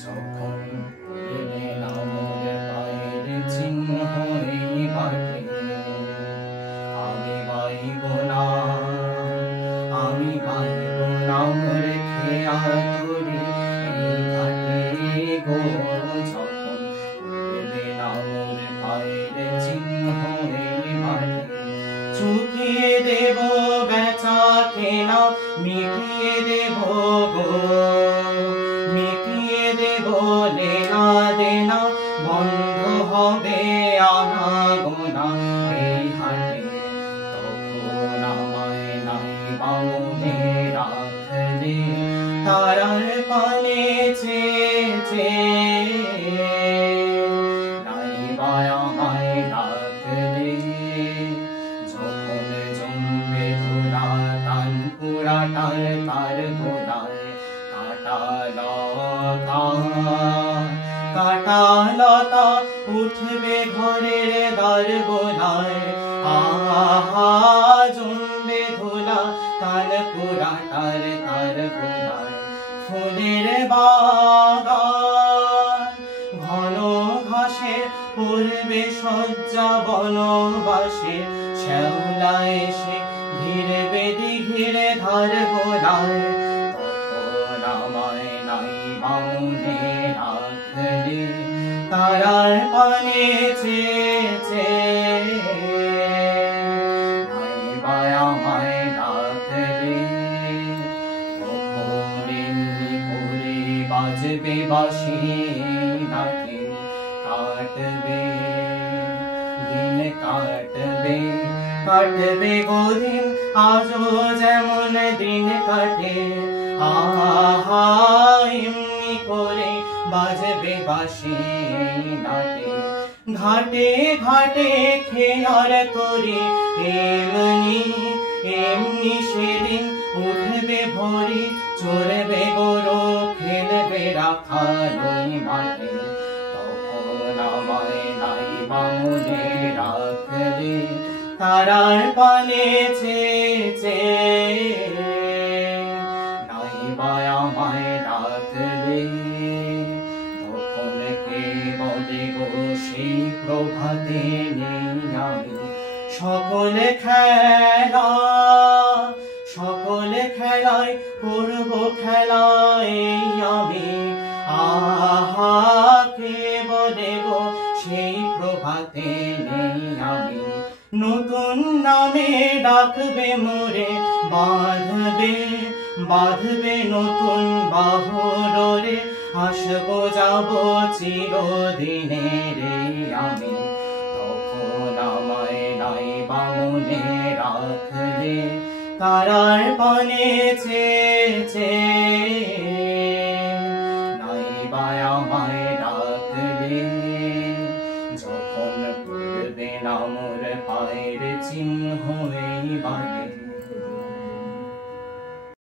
যখন পড়বে না মোর পায়ের চিহ্ন এই মাঠে, আমি বাইব না মোর খেয়া করি এই ঘাটে গো। যখন পড়বে না মোর পায়ের চিহ্ন এই মাঠে, চুকিয়ে দেব বেচা কেনা, মিটিয়ে দেব গো, মিটিয়ে দেব লেনা দেনা, বন্ধ হবে আনা গোনা এই হাটে। তখন আমায় নাই বামুনে রাখলে, তারার পানে চেয়ে নাই বা আমায় রাখলে। যখন জমবে ধুলা তান পুরাটার তার গোলায়, কাটা লতা উঠবে ঘরের দ্বার গোলায়। আহা জমবে ধুলা তান পুরাটার তার গোলায়। ফুলের বাগান ঘন ঘাসে পড়বে শয্যা বনবাসে, শ্যাওলা এসে ঘিরবে দিঘিরে ধার গোলায়। তখন আমায় নাই বামুনে রাখলে, তারার পানে চেয়ে নাই বা আমায় রাখলে। তখন এমনি করে বাজবে বাঁশি নাকি, কাটবে দিন কাটবে গো দিন, আজও যেমন দিন কাটে। আহা এমনি করে বাজবে বাঁশি নাটে। ঘাটে ঘাটে খেয়ার করে এমনি সেদিন উঠবে ভোরে, চড়বে গরু খেলবে রাখাল ওই মাঠে। তখন আমায় নাই বামুনে রাখলে, তারার পানে চেয়ে নাই বা আমায় রাখলে। তখন কে বলে গো সেই প্রভাতে নেই আমি, সকল খেলায় করব খেলায় আমি। আহা কে বলে গো সেই প্রভাতে নেই আমি। নতুন নামে ডাকবে মোরে, বাঁধবে নতুন বাহুডোরে, আসবো যাবো চিরদিনের আমি। তখন আমায় নাই বামুনে রাখলে, তারার পানে চেয়ে নাই বা আমায় রাখলে। যখন পড়বে না মোর পায়ের চিহ্ন এই বাটে।